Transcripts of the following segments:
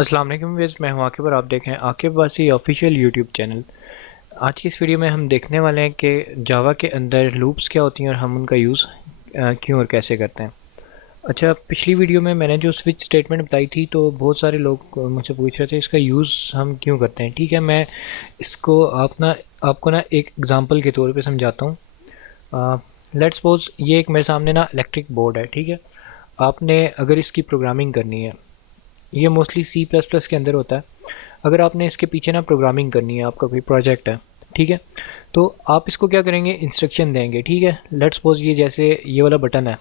अस्सलाम वालेकुम व्यूअर्स, मैं हूं आकिब और आप देख रहे हैं आकिब वासी ऑफिशियल यूट्यूब चैनल। आज की इस वीडियो में हम देखने वाले हैं कि जावा के अंदर लूप्स क्या होती हैं और हम उनका यूज़ क्यों और कैसे करते हैं। अच्छा, पिछली वीडियो में मैंने जो स्विच स्टेटमेंट बताई थी तो बहुत सारे लोग मुझसे पूछ रहे थे इसका यूज़ हम क्यों करते हैं। ठीक है, मैं इसको आपको ना एक एग्ज़ाम्पल के तौर पे समझाता हूँ। लेट्स सपोज ये एक मेरे सामने ना इलेक्ट्रिक बोर्ड है। ठीक है, आपने अगर इसकी प्रोग्रामिंग करनी है, ये मोस्टली सी प्लस प्लस के अंदर होता है। अगर आपने इसके पीछे ना प्रोग्रामिंग करनी है, आपका कोई प्रोजेक्ट है, ठीक है, तो आप इसको क्या करेंगे, इंस्ट्रक्शन देंगे। ठीक है, लेट्स सपोज ये जैसे ये वाला बटन है,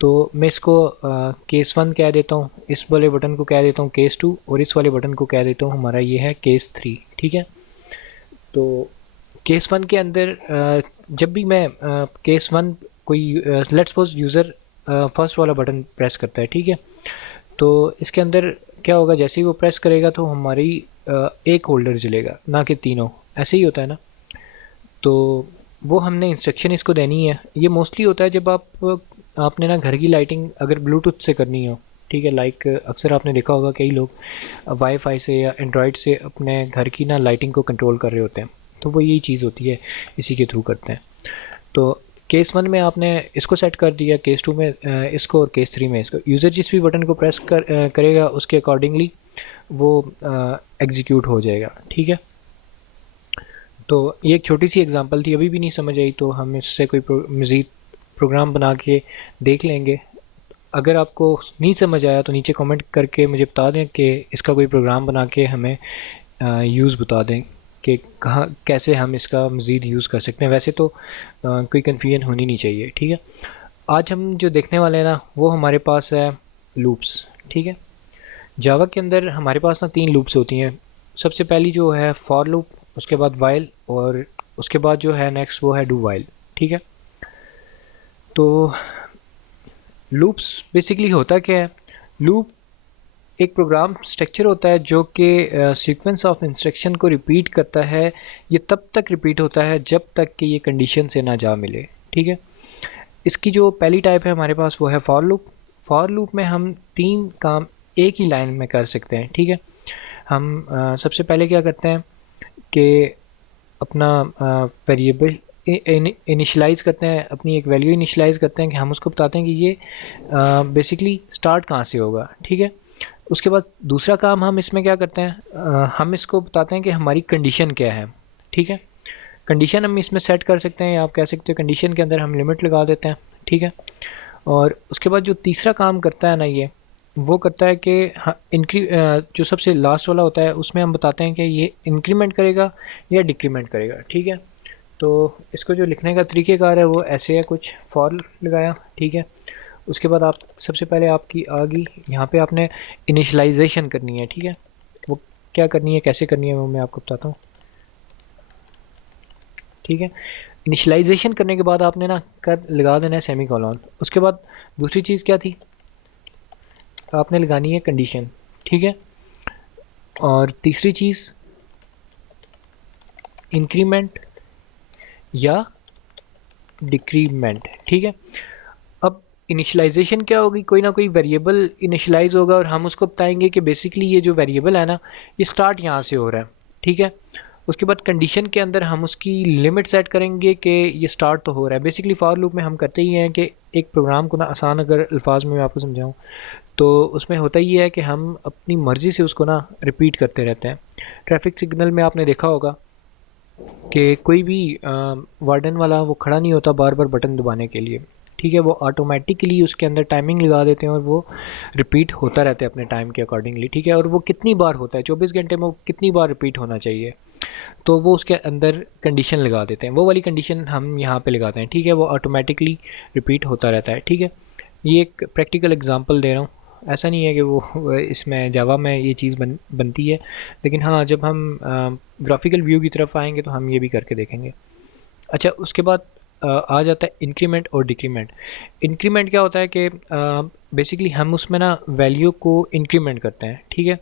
तो मैं इसको केस 1 कह देता हूँ, इस वाले बटन को कह देता हूँ केस 2 और इस वाले बटन को कह देता हूँ हमारा ये है केस 3। ठीक है, तो केस 1 के अंदर जब भी मैं केस 1 कोई लेट्स सपोज यूज़र फर्स्ट वाला बटन प्रेस करता है। ठीक है, तो इसके अंदर क्या होगा, जैसे ही वो प्रेस करेगा तो हमारी एक होल्डर जलेगा, ना कि तीनों। ऐसे ही होता है ना। तो वो हमने इंस्ट्रक्शन इसको देनी है। ये मोस्टली होता है जब आपने ना घर की लाइटिंग अगर ब्लूटूथ से करनी हो। ठीक है, लाइक अक्सर आपने देखा होगा कई लोग वाईफाई से या एंड्रॉयड से अपने घर की ना लाइटिंग को कंट्रोल कर रहे होते हैं, तो वो यही चीज़ होती है, इसी के थ्रू करते हैं। तो केस 1 में आपने इसको सेट कर दिया, केस 2 में इसको, और केस 3 में इसको। यूज़र जिस भी बटन को प्रेस करेगा उसके अकॉर्डिंगली वो एग्जीक्यूट हो जाएगा। ठीक है, तो ये एक छोटी सी एग्जांपल थी, अभी भी नहीं समझ आई तो हम इससे कोई मज़ीद प्रोग्राम बना के देख लेंगे। अगर आपको नहीं समझ आया तो नीचे कमेंट करके मुझे बता दें कि इसका कोई प्रोग्राम बना के हमें यूज़ बता दें कि कहाँ कैसे हम इसका मज़ीद यूज़ कर सकते हैं। वैसे तो कोई कन्फ्यूजन होनी नहीं चाहिए। ठीक है, आज हम जो देखने वाले हैं ना, वो हमारे पास है लूप्स। ठीक है, जावा के अंदर हमारे पास ना 3 लूप्स होती हैं। सबसे पहली जो है फॉर लूप, उसके बाद वाइल, और उसके बाद जो है नेक्स्ट वो है डू वाइल। ठीक है, तो लूप्स बेसिकली होता क्या है। लूप एक प्रोग्राम स्ट्रक्चर होता है जो कि सीक्वेंस ऑफ इंस्ट्रक्शन को रिपीट करता है। ये तब तक रिपीट होता है जब तक कि ये कंडीशन से ना जा मिले। ठीक है, इसकी जो पहली टाइप है हमारे पास वो है फॉर लूप। फॉर लूप में हम 3 काम एक ही लाइन में कर सकते हैं। ठीक है, हम सबसे पहले क्या करते हैं कि अपना वेरिएबल इनिशलाइज़ करते हैं, अपनी एक वैल्यू इनिशलाइज़ करते हैं कि हम उसको बताते हैं कि ये बेसिकली स्टार्ट कहाँ से होगा। ठीक है, उसके बाद दूसरा काम हम इसमें क्या करते हैं, हम इसको बताते हैं कि हमारी कंडीशन क्या है। ठीक है, कंडीशन हम इसमें सेट कर सकते हैं, या आप कह सकते हो कंडीशन के अंदर हम लिमिट लगा देते हैं। ठीक है, और उसके बाद जो तीसरा काम करता है ना, ये वो करता है कि हाँ, जो सबसे लास्ट वाला होता है उसमें हम बताते हैं कि ये इंक्रीमेंट करेगा या डिक्रीमेंट करेगा। ठीक है, तो इसको जो लिखने का तरीक़ेकार है वो ऐसे है, कुछ फॉर लगाया। ठीक है, उसके बाद आप सबसे पहले आपकी आ गई, यहाँ पे आपने इनिशलाइजेशन करनी है। ठीक है, वो क्या करनी है, कैसे करनी है, वो मैं आपको बताता हूँ। ठीक है, इनिशलाइजेशन करने के बाद आपने ना कर लगा देना है सेमी कॉलन। उसके बाद दूसरी चीज़ क्या थी, आपने लगानी है कंडीशन। ठीक है, और तीसरी चीज़ इंक्रीमेंट या डिक्रीमेंट। ठीक है, अब इनिशियलाइजेशन क्या होगी, कोई ना कोई वेरिएबल इनिशियलाइज होगा और हम उसको बताएंगे कि बेसिकली ये जो वेरिएबल है ना, ये स्टार्ट यहाँ से हो रहा है। ठीक है, उसके बाद कंडीशन के अंदर हम उसकी लिमिट सेट करेंगे कि ये स्टार्ट तो हो रहा है। बेसिकली फॉर लूप में हम करते ही हैं कि एक प्रोग्राम को ना आसान अगर अल्फाज में मैं आपको समझाऊँ तो उसमें होता ही है कि हम अपनी मर्ज़ी से उसको ना रिपीट करते रहते हैं। ट्रैफिक सिग्नल में आपने देखा होगा कि कोई भी वार्डन वाला वो खड़ा नहीं होता बार बार बटन दबाने के लिए। ठीक है, वो ऑटोमेटिकली उसके अंदर टाइमिंग लगा देते हैं और वो रिपीट होता रहता है अपने टाइम के अकॉर्डिंगली। ठीक है, और वो कितनी बार होता है, 24 घंटे में वो कितनी बार रिपीट होना चाहिए, तो वो उसके अंदर कंडीशन लगा देते हैं। वो वाली कंडीशन हम यहाँ पे लगाते हैं। ठीक है, वो ऑटोमेटिकली रिपीट होता रहता है। ठीक है, ये एक प्रैक्टिकल एग्जांपल दे रहा हूँ, ऐसा नहीं है कि वो इसमें जावा में ये चीज़ बनती है, लेकिन हाँ जब हम ग्राफिकल व्यू की तरफ आएंगे तो हम ये भी करके देखेंगे। अच्छा, उसके बाद आ जाता है इंक्रीमेंट और डिक्रीमेंट। इंक्रीमेंट क्या होता है कि बेसिकली हम उसमें ना वैल्यू को इंक्रीमेंट करते हैं। ठीक है,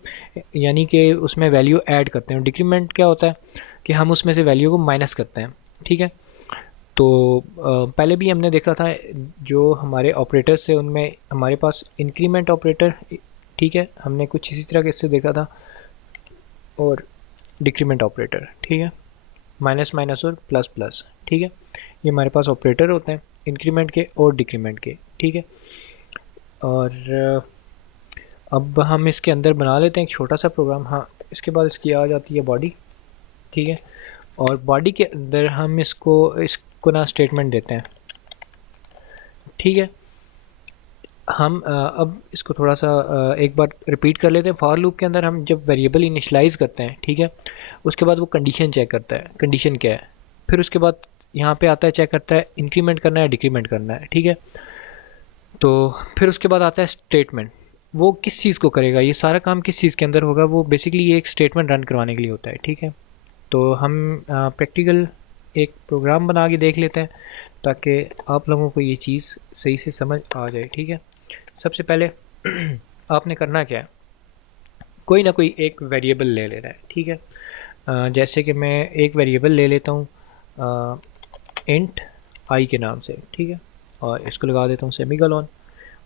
यानी कि उसमें वैल्यू ऐड करते हैं। और डिक्रीमेंट क्या होता है कि हम उसमें से वैल्यू को माइनस करते हैं। ठीक है, तो पहले भी हमने देखा था जो हमारे ऑपरेटर्स थे उनमें हमारे पास इंक्रीमेंट ऑपरेटर ठीक है, हमने कुछ इसी तरह के इससे देखा था। और डिक्रीमेंट ऑपरेटर, ठीक है, माइनस माइनस और प्लस प्लस, ठीक है, ये हमारे पास ऑपरेटर होते हैं इंक्रीमेंट के और डिक्रीमेंट के, ठीक है। और अब हम इसके अंदर बना लेते हैं एक छोटा सा प्रोग्राम। हाँ, इसके बाद इसकी आ जाती है बॉडी, ठीक है, और बॉडी के अंदर हम इसको ना स्टेटमेंट देते हैं, ठीक है। हम अब इसको थोड़ा सा एक बार रिपीट कर लेते हैं। फॉर लूप के अंदर हम जब वेरिएबल इनिशियलाइज़ करते हैं, ठीक है, उसके बाद वो कंडीशन चेक करता है, कंडीशन क्या है, फिर उसके बाद यहाँ पे आता है चेक करता है इंक्रीमेंट करना है डिक्रीमेंट करना है, ठीक है। तो फिर उसके बाद आता है स्टेटमेंट, वो किस चीज़ को करेगा, ये सारा काम किस चीज़ के अंदर होगा, वो बेसिकली ये एक स्टेटमेंट रन करवाने के लिए होता है, ठीक है। तो हम प्रैक्टिकल एक प्रोग्राम बना के देख लेते हैं ताकि आप लोगों को ये चीज़ सही से समझ आ जाए, ठीक है। सबसे पहले आपने करना क्या है, कोई ना कोई एक वेरिएबल ले लेना है, ठीक है। जैसे कि मैं एक वेरिएबल ले लेता हूँ इंट आई के नाम से, ठीक है, और इसको लगा देता हूँ सेमीकोलन।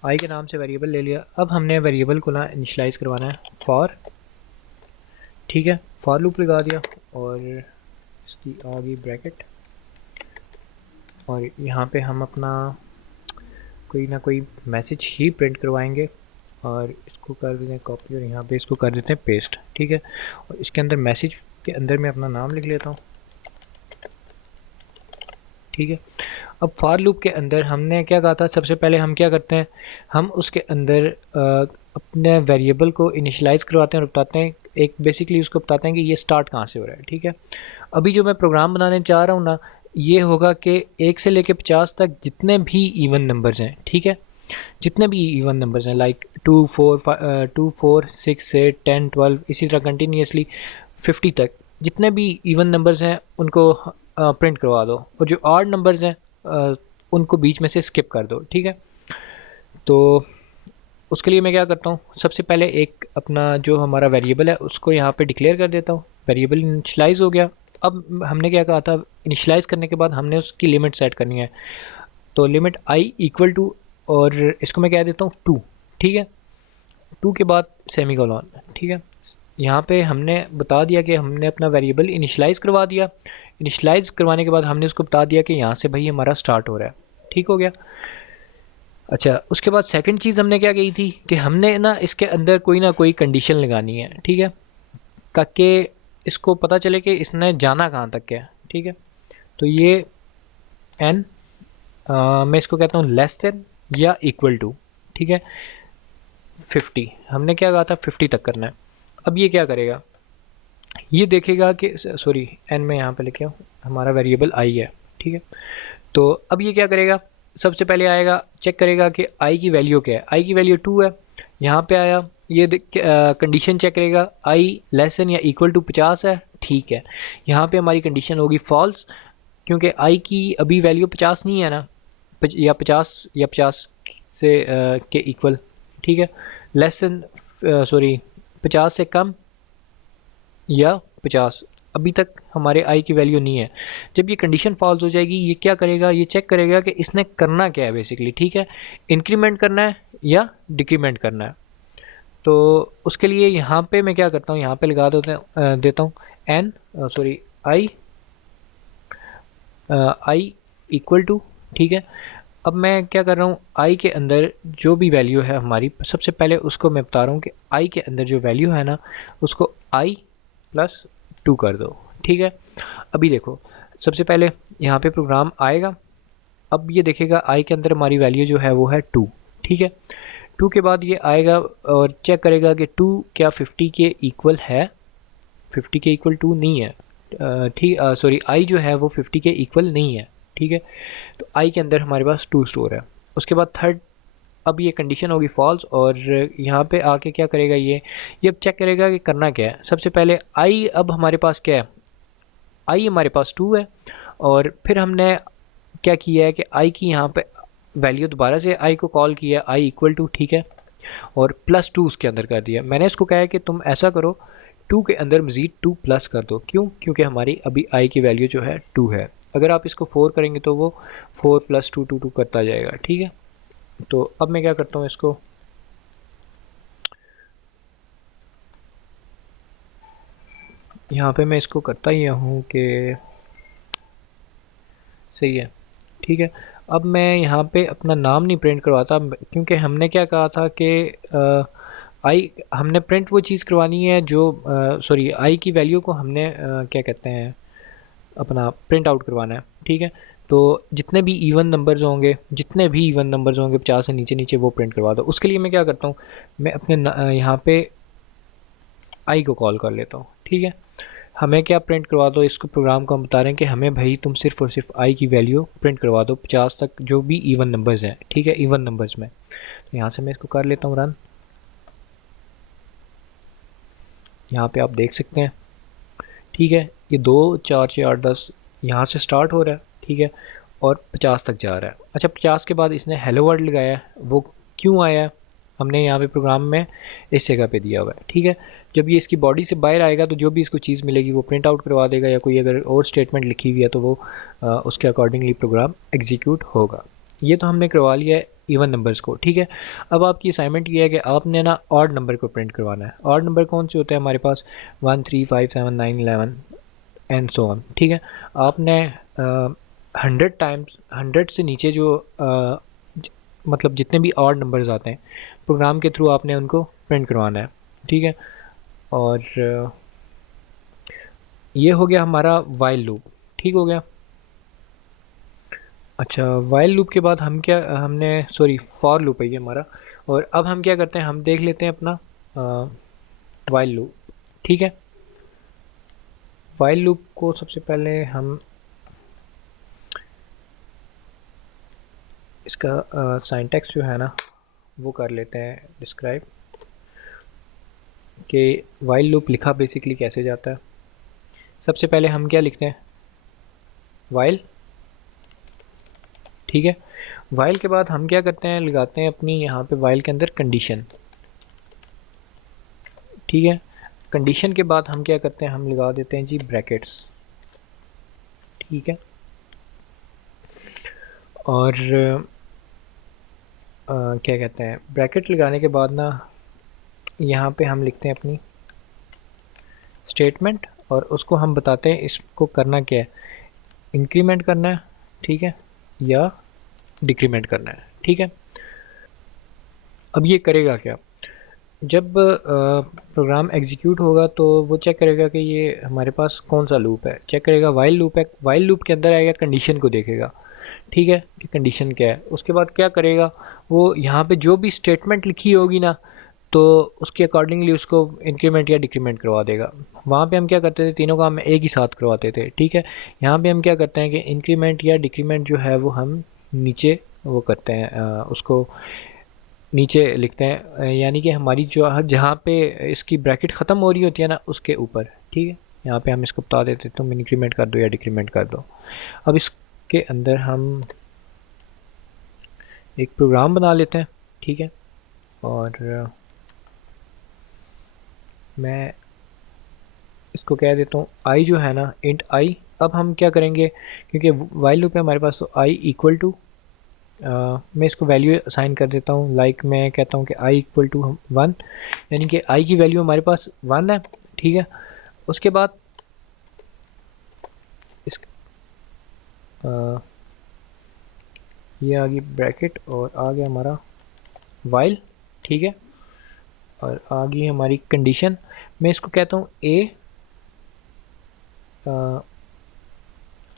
आई के नाम से वेरिएबल ले लिया। अब हमने वेरिएबल को ना इनिशियलाइज़ करवाना है फॉर, ठीक है, फॉर लूप लगा दिया और इसकी आ गई ब्रैकेट, और यहाँ पे हम अपना कोई ना कोई मैसेज ही प्रिंट करवाएंगे और इसको कर देते हैं कॉपी और यहाँ पे इसको कर देते हैं पेस्ट, ठीक है। और इसके अंदर मैसेज के अंदर मैं अपना नाम लिख लेता हूँ, ठीक है। अब फॉर लूप के अंदर हमने क्या कहा था, सबसे पहले हम क्या करते हैं, हम उसके अंदर अपने वेरिएबल को इनिशियलाइज़ करवाते हैं और बताते हैं, एक बेसिकली उसको बताते हैं कि ये स्टार्ट कहाँ से हो रहा है, ठीक है। अभी जो मैं प्रोग्राम बनाने चाह रहा हूँ ना, ये होगा कि 1 से लेके 50 तक जितने भी इवन नंबर्स हैं, ठीक है, जितने भी इवन नंबर्स हैं लाइक 2 4 6 8 10 12 इसी तरह कंटिन्यूसली 50 तक जितने भी इवन नंबर्स हैं उनको प्रिंट करवा दो, और जो ऑड नंबर्स हैं उनको बीच में से स्किप कर दो, ठीक है। तो उसके लिए मैं क्या करता हूँ, सबसे पहले एक अपना जो हमारा वेरिएबल है उसको यहाँ पे डिक्लेयर कर देता हूँ। वेरिएबल इनिशियलाइज़ हो गया। अब हमने क्या कहा था, इनिशियलाइज़ करने के बाद हमने उसकी लिमिट सेट करनी है। तो लिमिट आई इक्वल टू, और इसको मैं कह देता हूँ 2, ठीक है, 2 के बाद सेमीकोलन, ठीक है। यहाँ पे हमने बता दिया कि हमने अपना वेरिएबल इनिशियलाइज़ करवा दिया। इनिशियलाइज़ करवाने के बाद हमने उसको बता दिया कि यहाँ से भाई हमारा स्टार्ट हो रहा है, ठीक हो गया। अच्छा, उसके बाद सेकंड चीज़ हमने क्या कही थी कि हमने ना इसके अंदर कोई ना कोई कंडीशन लगानी है, ठीक है, ताकि इसको पता चले कि इसने जाना कहाँ तक है, ठीक है। तो ये एन मैं इसको कहता हूँ लेस देन या इक्वल टू, ठीक है, 50। हमने क्या कहा था 50 तक करना है। अब ये क्या करेगा, ये देखेगा कि सॉरी एन में यहाँ पे लिखे हूँ, हमारा वेरिएबल आई है, ठीक है। तो अब ये क्या करेगा, सबसे पहले आएगा चेक करेगा कि आई की वैल्यू क्या है। आई की वैल्यू 2 है। यहाँ पे आया, ये कंडीशन चेक करेगा आई लेस देन या इक्वल टू 50 है, ठीक है। यहाँ पे हमारी कंडीशन होगी फॉल्स, क्योंकि आई की अभी वैल्यू 50 नहीं है ना, या 50 से के इक्वल, ठीक है, लेस देन सॉरी 50 से कम या 50 अभी तक हमारे आई की वैल्यू नहीं है। जब ये कंडीशन फॉल्स हो जाएगी, ये क्या करेगा, ये चेक करेगा कि इसने करना क्या है बेसिकली, ठीक है, इंक्रीमेंट करना है या डिक्रीमेंट करना है। तो उसके लिए यहाँ पे मैं क्या करता हूँ, यहाँ पे लगा देता हूँ n sorry i equal to, ठीक है। अब मैं क्या कर रहा हूँ, आई के अंदर जो भी वैल्यू है हमारी, सबसे पहले उसको मैं बता रहा हूँ कि आई के अंदर जो वैल्यू है ना, उसको आई प्लस 2 कर दो, ठीक है। अभी देखो, सबसे पहले यहाँ पे प्रोग्राम आएगा। अब ये देखेगा आई के अंदर हमारी वैल्यू जो है वो है 2, ठीक है। 2 के बाद ये आएगा और चेक करेगा कि 2 क्या 50 के इक्वल है। 50 के इक्वल 2 नहीं है, ठीक, सॉरी आई जो है वो 50 के इक्वल नहीं है, ठीक है। तो आई के अंदर हमारे पास 2 स्टोर है। उसके बाद थर्ड, अब ये कंडीशन होगी फॉल्स, और यहाँ पे आके क्या करेगा, ये अब चेक करेगा कि करना क्या है। सबसे पहले आई अब हमारे पास क्या है, आई हमारे पास 2 है, और फिर हमने क्या किया है कि आई की यहाँ पे वैल्यू दोबारा से आई को कॉल किया, आई इक्वल टू, ठीक है, और प्लस 2 उसके अंदर कर दिया। मैंने इसको कहा है कि तुम ऐसा करो 2 के अंदर मज़ीद 2 प्लस कर दो, क्यों, क्योंकि हमारी अभी आई की वैल्यू जो है 2 है। अगर आप इसको 4 करेंगे तो वो 4 + 2 2 करता जाएगा, ठीक है। तो अब मैं क्या करता हूँ, इसको यहाँ पे मैं इसको करता ही हूँ कि सही है, ठीक है। अब मैं यहाँ पे अपना नाम नहीं प्रिंट करवाता, क्योंकि हमने क्या कहा था कि आई हमने प्रिंट वो चीज़ करवानी है जो सॉरी आई की वैल्यू को हमने क्या कहते हैं अपना प्रिंट आउट करवाना है, ठीक है। तो जितने भी इवन नंबर्स होंगे, जितने भी इवन नंबर्स होंगे 50 से नीचे नीचे वो प्रिंट करवा दो। उसके लिए मैं क्या करता हूँ, मैं अपने यहाँ पे आई को कॉल कर लेता हूँ, ठीक है। हमें क्या प्रिंट करवा दो, इसको प्रोग्राम को हम बता रहे हैं कि हमें भाई तुम सिर्फ और सिर्फ आई की वैल्यू प्रिंट करवा दो 50 तक जो भी इवन नंबर्स हैं, ठीक है, इवन नंबर्स में। तो यहाँ से मैं इसको कर लेता हूँ रन। यहाँ पे आप देख सकते हैं, ठीक है, ये 2 4 6 8 10 यहाँ से स्टार्ट हो रहा है, ठीक है, और 50 तक जा रहा है। अच्छा, 50 के बाद इसने हेलो वर्ल्ड लगाया है, वो क्यों आया है हमने यहाँ पे प्रोग्राम में इस जगह पे दिया हुआ है, ठीक है। जब ये इसकी बॉडी से बाहर आएगा तो जो भी इसको चीज़ मिलेगी वो प्रिंट आउट करवा देगा, या कोई अगर और स्टेटमेंट लिखी हुई है तो वो उसके अकॉर्डिंगली प्रोग्राम एग्जीक्यूट होगा। ये तो हमने करवा लिया है इवन नंबर्स को, ठीक है। अब आपकी असाइनमेंट ये है कि आपने ना ऑड नंबर को प्रिंट करवाना है। ऑड नंबर कौन से होते हैं हमारे पास, 1 3 5 7 9 11 एंड सो ऑन, ठीक है। आपने 100 से नीचे जो मतलब जितने भी ऑड नंबर्स आते हैं प्रोग्राम के थ्रू आपने उनको प्रिंट करवाना है, ठीक है। और ये हो गया हमारा वाइल लूप, ठीक हो गया। अच्छा, वाइल लूप के बाद हम क्या हमने सॉरी फॉर लूप है ये हमारा। और अब हम क्या करते हैं, हम देख लेते हैं अपना वाइल लूप, ठीक है। वाइल लूप को सबसे पहले हम इसका सिंटैक्स जो है ना वो कर लेते हैं डिस्क्राइब, कि वाइल लूप लिखा बेसिकली कैसे जाता है। सबसे पहले हम क्या लिखते हैं, वाइल, ठीक है। वाइल के बाद हम क्या करते हैं, लगाते हैं अपनी यहाँ पे वाइल के अंदर कंडीशन, ठीक है। कंडीशन के बाद हम क्या करते हैं, हम लगा देते हैं जी ब्रैकेट्स, ठीक है। और क्या कहते हैं, ब्रैकेट लगाने के बाद ना यहाँ पे हम लिखते हैं अपनी स्टेटमेंट, और उसको हम बताते हैं इसको करना क्या है, इंक्रीमेंट करना है, ठीक है, या डिक्रीमेंट करना है, ठीक है। अब ये करेगा क्या, जब प्रोग्राम एग्जीक्यूट होगा तो वो चेक करेगा कि ये हमारे पास कौन सा लूप है, चेक करेगा वाइल लूप है, वाइल लूप के अंदर आएगा, कंडीशन को देखेगा, ठीक है, कि कंडीशन क्या है। उसके बाद क्या करेगा, वो यहाँ पे जो भी स्टेटमेंट लिखी होगी ना तो उसके अकॉर्डिंगली उसको इंक्रीमेंट या डिक्रीमेंट करवा देगा। वहाँ पे हम क्या करते थे, तीनों काम एक ही साथ करवाते थे, ठीक है। यहाँ पे हम क्या करते हैं कि इंक्रीमेंट या डिक्रीमेंट जो है वो हम नीचे वो करते हैं, उसको नीचे लिखते हैं, यानी कि हमारी जो जहाँ पे इसकी ब्रैकेट ख़त्म हो रही होती है ना उसके ऊपर, ठीक है। यहाँ पे हम इसको बता देते तुम इंक्रीमेंट कर दो या डिक्रीमेंट कर दो। अब इसके अंदर हम एक प्रोग्राम बना लेते हैं, ठीक है। और मैं इसको कह देता हूँ आई जो है ना, इंट आई। अब हम क्या करेंगे, क्योंकि वाइल लूप है हमारे पास, तो आई इक्वल टू मैं इसको वैल्यू असाइन कर देता हूँ, लाइक मैं कहता हूँ कि आई इक्वल टू 1, यानी कि आई की वैल्यू हमारे पास 1 है, ठीक है। उसके बाद इस ये आ गई ब्रैकेट और आ गया हमारा वाइल, ठीक है। और आ गई हमारी कंडीशन, मैं इसको कहता हूँ ए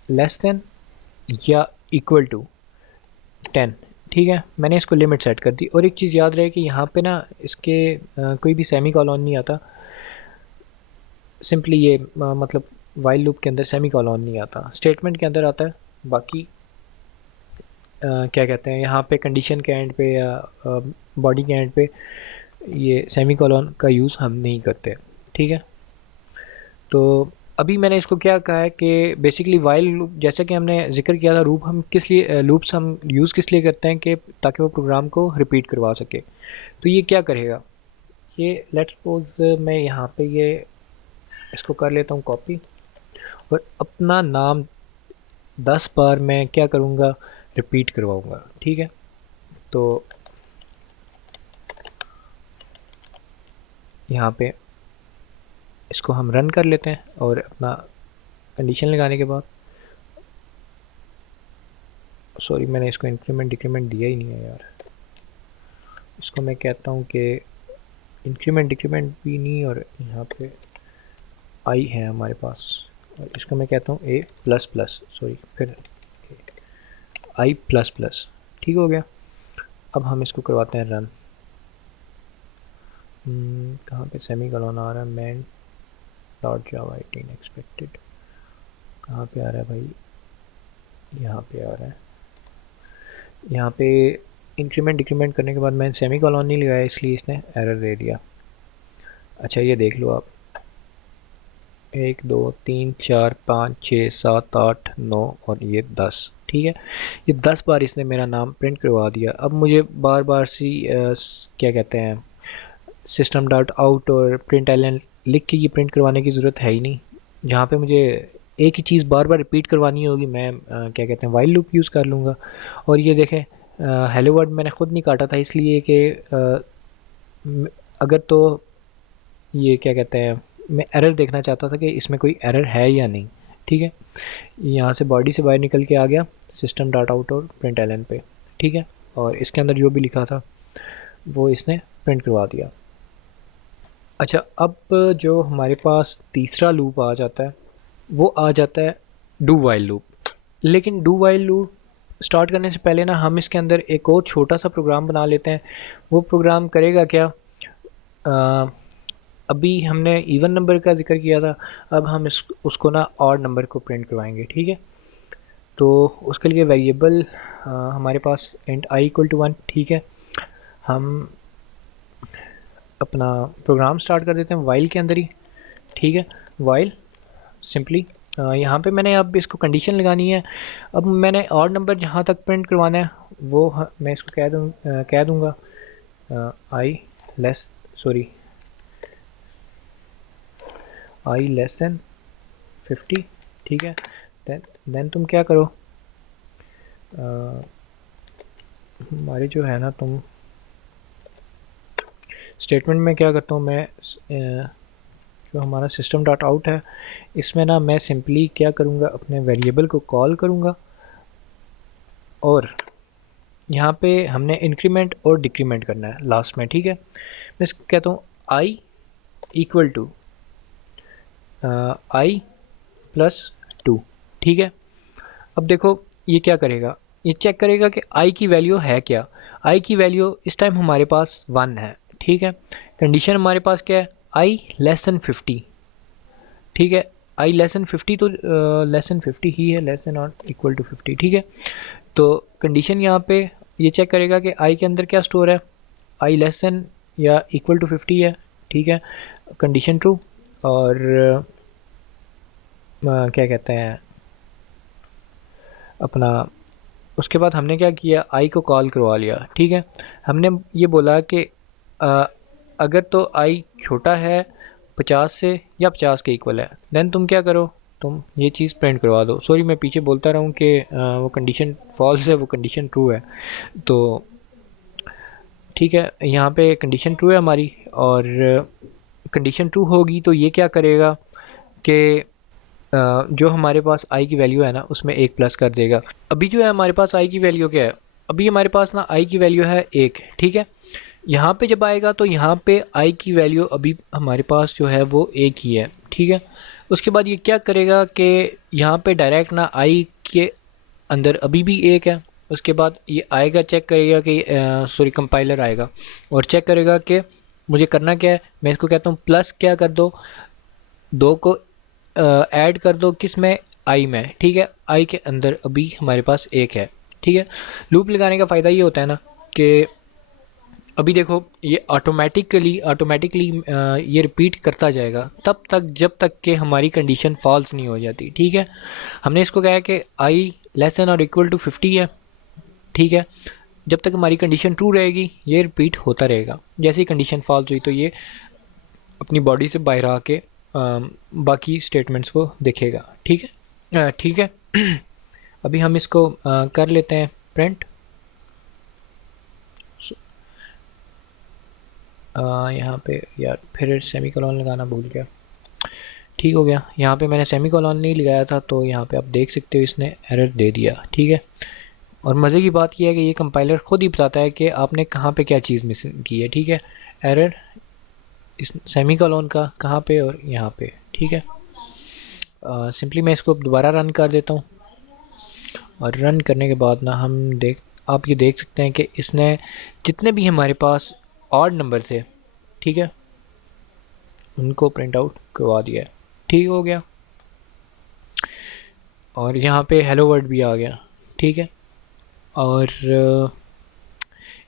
लेस देन या इक्वल टू 10, ठीक है। मैंने इसको लिमिट सेट कर दी। और एक चीज़ याद रहे कि यहाँ पे ना इसके कोई भी सेमी कॉलन नहीं आता, सिंपली ये मतलब वाइल लूप के अंदर सेमी कॉलन नहीं आता, स्टेटमेंट के अंदर आता है। बाकी क्या कहते हैं, यहाँ पे कंडीशन के एंड पे या बॉडी के एंड पे ये सेमी कॉलन का यूज़ हम नहीं करते, ठीक है। तो अभी मैंने इसको क्या कहा है कि बेसिकली वाइल लूप, जैसा कि हमने जिक्र किया था, लूप हम किस लिए लूप्स हम यूज़ किस लिए करते हैं कि ताकि वो प्रोग्राम को रिपीट करवा सके। तो ये क्या करेगा, ये लेट्स सपोज मैं यहाँ पे ये इसको कर लेता हूँ कॉपी, और अपना नाम 10 बार मैं क्या करूँगा, रिपीट करवाऊँगा, ठीक है। तो यहाँ पे इसको हम रन कर लेते हैं और अपना कंडीशन लगाने के बाद, सॉरी मैंने इसको इंक्रीमेंट डिक्रीमेंट दिया ही नहीं है यार, इसको मैं कहता हूँ कि इंक्रीमेंट डिक्रीमेंट भी नहीं, और यहाँ पे आई है हमारे पास, और इसको मैं कहता हूँ ए प्लस प्लस, सॉरी फिर आई प्लस प्लस। ठीक हो गया। अब हम इसको करवाते हैं रन। कहाँ पे सेमी कॉलन आ रहा है, मैन डॉट जावा 18 एक्सपेक्टेड, कहाँ पे आ रहा है भाई, यहाँ पे आ रहा है। यहाँ पे इंक्रीमेंट डिक्रीमेंट करने के बाद मैंने सेमी कॉलन नहीं लगाया, इसलिए इसने एरर दे दिया। अच्छा ये देख लो आप, 1 2 3 4 5 6 7 8 9 और ये 10। ठीक है, ये 10 बार इसने मेरा नाम प्रिंट करवा दिया। अब मुझे बार बार सी क्या कहते हैं, सिस्टम डॉट आउट और प्रिंट एलन लिख के ये प्रिंट करवाने की ज़रूरत है ही नहीं। जहाँ पे मुझे एक ही चीज़ बार बार रिपीट करवानी होगी, मैं क्या कहते हैं वाइल लूप यूज़ कर लूँगा। और ये देखें, हेलो वर्ड मैंने ख़ुद नहीं काटा था, इसलिए कि अगर तो ये क्या कहते हैं, मैं एरर देखना चाहता था कि इसमें कोई एरर है या नहीं। ठीक है, यहाँ से बॉडी से बाहर निकल के आ गया सिस्टम डॉट आउट और प्रिंट एलन पे। ठीक है, और इसके अंदर जो भी लिखा था वो इसने प्रिंट करवा दिया। अच्छा, अब जो हमारे पास तीसरा लूप आ जाता है वो आ जाता है डू वाइल लूप। लेकिन डू वाइल लूप स्टार्ट करने से पहले ना हम इसके अंदर एक और छोटा सा प्रोग्राम बना लेते हैं। वो प्रोग्राम करेगा क्या, अभी हमने इवन नंबर का जिक्र किया था, अब हम उसको ना ऑड नंबर को प्रिंट करवाएंगे। ठीक है, तो उसके लिए वेरिएबल हमारे पास इंट आई इक्वल टू 1। ठीक है, हम अपना प्रोग्राम स्टार्ट कर देते हैं वाइल के अंदर ही। ठीक है, वाइल सिंपली यहाँ पे मैंने अब इसको कंडीशन लगानी है। अब मैंने और नंबर जहाँ तक प्रिंट करवाना है वो मैं इसको कह दूँगा आई लेस देन 50। ठीक है, देन तुम क्या करो, हमारे जो है ना, तुम स्टेटमेंट में क्या करता हूँ मैं, जो हमारा सिस्टम डॉट आउट है इसमें ना मैं सिंपली क्या करूँगा, अपने वेरिएबल को कॉल करूँगा और यहाँ पे हमने इंक्रीमेंट और डिक्रीमेंट करना है लास्ट में। ठीक है, मैं इसको कहता हूँ आई इक्वल टू आई प्लस 2। ठीक है, अब देखो ये क्या करेगा, ये चेक करेगा कि आई की वैल्यू है क्या। आई की वैल्यू इस टाइम हमारे पास 1 है। ठीक है, कंडीशन हमारे पास क्या है, आई लेस दैन 50। ठीक है, आई लेस दैन 50 तो लेस दैन 50 ही है, लेस दैन और इक्वल टू 50। ठीक है, तो कंडीशन यहाँ पे ये चेक करेगा कि आई के अंदर क्या स्टोर है, आई लेस दैन या इक्वल टू 50 है। ठीक है, कंडीशन ट्रू, और क्या कहते हैं अपना, उसके बाद हमने क्या किया, आई को कॉल करवा लिया। ठीक है, हमने ये बोला कि अगर तो आई छोटा है 50 से या 50 के इक्वल है, देन तुम क्या करो, तुम ये चीज़ प्रिंट करवा दो। सॉरी मैं पीछे बोलता रहूँ कि वो कंडीशन फॉल्स है, वो कंडीशन ट्रू है। तो ठीक है, यहाँ पे कंडीशन ट्रू है हमारी, और कंडीशन ट्रू होगी तो ये क्या करेगा कि जो हमारे पास आई की वैल्यू है ना उसमें 1 प्लस कर देगा। अभी जो है हमारे पास आई की वैल्यू क्या है, अभी हमारे पास ना आई की वैल्यू है 1। ठीक है, यहाँ पे जब आएगा तो यहाँ पे आई की वैल्यू अभी हमारे पास जो है वो 1 ही है। ठीक है, उसके बाद ये क्या करेगा कि यहाँ पे डायरेक्ट ना आई के अंदर अभी भी 1 है। उसके बाद ये आएगा, चेक करेगा कि सॉरी कंपाइलर आएगा और चेक करेगा कि मुझे करना क्या है। मैं इसको कहता हूँ प्लस क्या कर दो, 2 को ऐड कर दो किस में, आई में। ठीक है, आई के अंदर अभी हमारे पास 1 है। ठीक है, लूप लगाने का फ़ायदा ये होता है ना कि अभी देखो ये ऑटोमेटिकली ये रिपीट करता जाएगा तब तक जब तक कि हमारी कंडीशन फॉल्स नहीं हो जाती। ठीक है, हमने इसको कहा है कि आई लेस देन और इक्वल टू 50 है। ठीक है, जब तक हमारी कंडीशन ट्रू रहेगी ये रिपीट होता रहेगा। जैसे ही कंडीशन फॉल्स हुई तो ये अपनी बॉडी से बाहर आके बाकी स्टेटमेंट्स को देखेगा। ठीक है, ठीक है। अभी हम इसको कर लेते हैं प्रिंट। यहाँ पे यार फिर सेमीकोलन लगाना भूल गया। ठीक हो गया। यहाँ पे मैंने सेमीकोलन नहीं लगाया था तो यहाँ पे आप देख सकते हो इसने एरर दे दिया। ठीक है, और मज़े की बात यह है कि ये कंपाइलर ख़ुद ही बताता है कि आपने कहाँ पे क्या चीज़ मिस की है। ठीक है, एरर इस सेमीकोलन का कहाँ पे और यहाँ पे। ठीक है, सिंपली मैं इसको दोबारा रन कर देता हूँ और रन करने के बाद ना आप ये देख सकते हैं कि इसने जितने भी हमारे पास ऑड नंबर थे, ठीक है, उनको प्रिंट आउट करवा दिया है। ठीक हो गया, और यहाँ पे हेलो वर्ड भी आ गया। ठीक है, और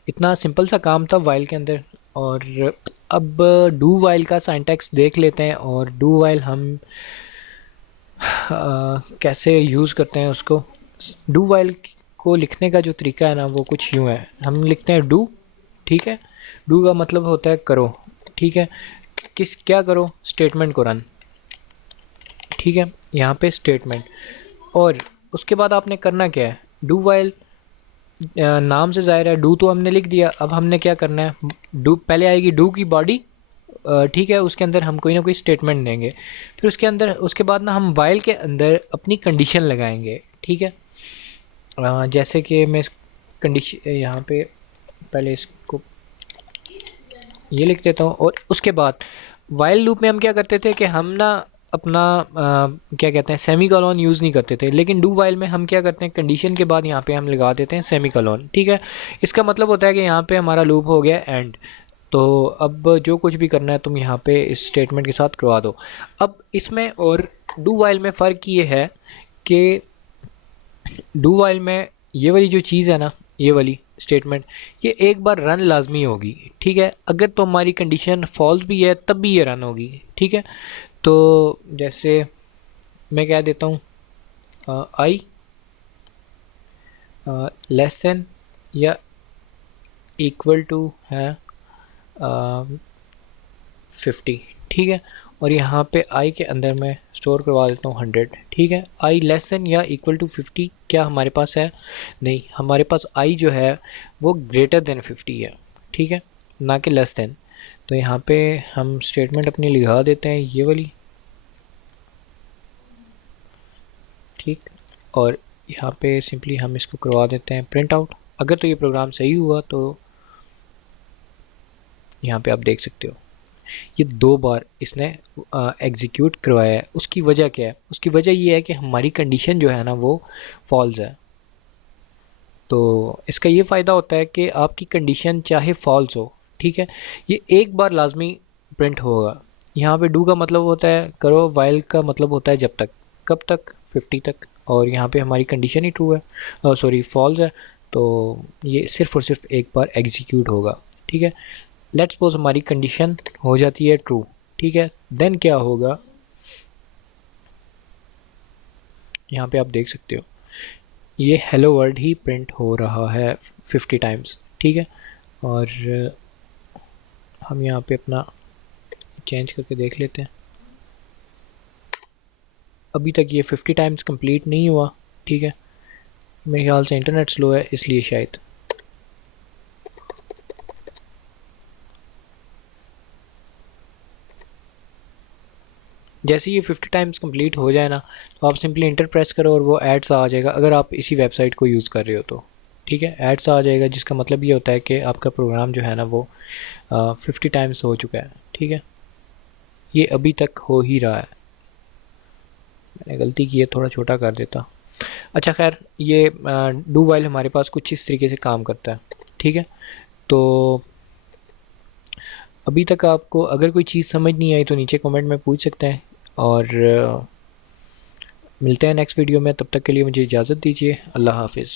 इतना सिंपल सा काम था वाइल के अंदर। और अब डू वाइल का सिंटैक्स देख लेते हैं, और डू वाइल हम कैसे यूज़ करते हैं उसको। डू वाइल को लिखने का जो तरीका है ना वो कुछ यूँ है, हम लिखते हैं डू। ठीक है, डू का मतलब होता है करो। ठीक है, क्या करो, स्टेटमेंट को रन। ठीक है, यहाँ पे स्टेटमेंट, और उसके बाद आपने करना क्या है, डू वाइल नाम से ज़ाहिर है डू तो हमने लिख दिया। अब हमने क्या करना है, डू पहले आएगी डू की बॉडी। ठीक है, उसके अंदर हम कोई ना कोई स्टेटमेंट देंगे, फिर उसके बाद ना हम वाइल के अंदर अपनी कंडीशन लगाएंगे। ठीक है, जैसे कि मैं कंडीशन यहाँ पे पहले इसको ये लिख देता हूँ, और उसके बाद वाइल लूप में हम क्या करते थे कि हम ना अपना क्या कहते हैं सेमीकोलन यूज़ नहीं करते थे, लेकिन डू वाइल में हम क्या करते हैं, कंडीशन के बाद यहाँ पे हम लगा देते हैं सेमीकोलन। ठीक है, इसका मतलब होता है कि यहाँ पे हमारा लूप हो गया एंड। तो अब जो कुछ भी करना है तुम यहाँ पे इस स्टेटमेंट के साथ करवा दो। अब इसमें और डू वाइल में फ़र्क ये है कि डू वाइल में ये वाली जो चीज़ है ना, ये वाली स्टेटमेंट, ये एक बार रन लाजमी होगी। ठीक है, अगर तो हमारी कंडीशन फॉल्स भी है तब भी ये रन होगी। ठीक है, तो जैसे मैं कह देता हूँ आई लेस देन या इक्वल टू है 50। ठीक है, और यहाँ पे आई के अंदर मैं स्टोर करवा देता हूँ 100। ठीक है, आई लेस देन या इक्वल टू 50 क्या हमारे पास है, नहीं, हमारे पास आई जो है वो ग्रेटर देन 50 है। ठीक है, ना कि लेस देन। तो यहाँ पे हम स्टेटमेंट अपनी लिखा देते हैं ये वाली। ठीक, और यहाँ पे सिंपली हम इसको करवा देते हैं प्रिंट आउट। अगर तो ये प्रोग्राम सही हुआ तो यहाँ पे आप देख सकते हो ये 2 बार इसने एग्जीक्यूट करवाया है। उसकी वजह क्या है, उसकी वजह ये है कि हमारी कंडीशन जो है ना वो फॉल्स है। तो इसका ये फ़ायदा होता है कि आपकी कंडीशन चाहे फॉल्स हो, ठीक है, ये एक बार लाजमी प्रिंट होगा। यहाँ पे डू का मतलब होता है करो, वाइल का मतलब होता है जब तक, कब तक, 50 तक, और यहाँ पे हमारी कंडीशन ही ट्रू है, सॉरी फॉल्स है, तो ये सिर्फ़ और सिर्फ एक बार एग्जीक्यूट होगा। ठीक है, लेट्स सपोज हमारी कंडीशन हो जाती है ट्रू। ठीक है, देन क्या होगा, यहाँ पे आप देख सकते हो ये हेलो वर्ल्ड ही प्रिंट हो रहा है 50 टाइम्स। ठीक है, और हम यहाँ पे अपना चेंज करके देख लेते हैं। अभी तक ये 50 टाइम्स कंप्लीट नहीं हुआ। ठीक है, मेरे ख्याल से इंटरनेट स्लो है इसलिए शायद। जैसे ये 50 टाइम्स कंप्लीट हो जाए ना तो आप सिंपली इंटर प्रेस करो और वो एड्स आ जाएगा, अगर आप इसी वेबसाइट को यूज़ कर रहे हो तो। ठीक है, एड्स आ जाएगा, जिसका मतलब ये होता है कि आपका प्रोग्राम जो है ना वो 50 टाइम्स हो चुका है। ठीक है, ये अभी तक हो ही रहा है, मैंने गलती की है, थोड़ा छोटा कर देता। अच्छा खैर, ये डू वाइल हमारे पास कुछ इस तरीके से काम करता है। ठीक है, तो अभी तक आपको अगर कोई चीज़ समझ नहीं आई तो नीचे कमेंट में पूछ सकते हैं, और मिलते हैं नेक्स्ट वीडियो में। तब तक के लिए मुझे इजाज़त दीजिए। अल्लाह हाफिज़।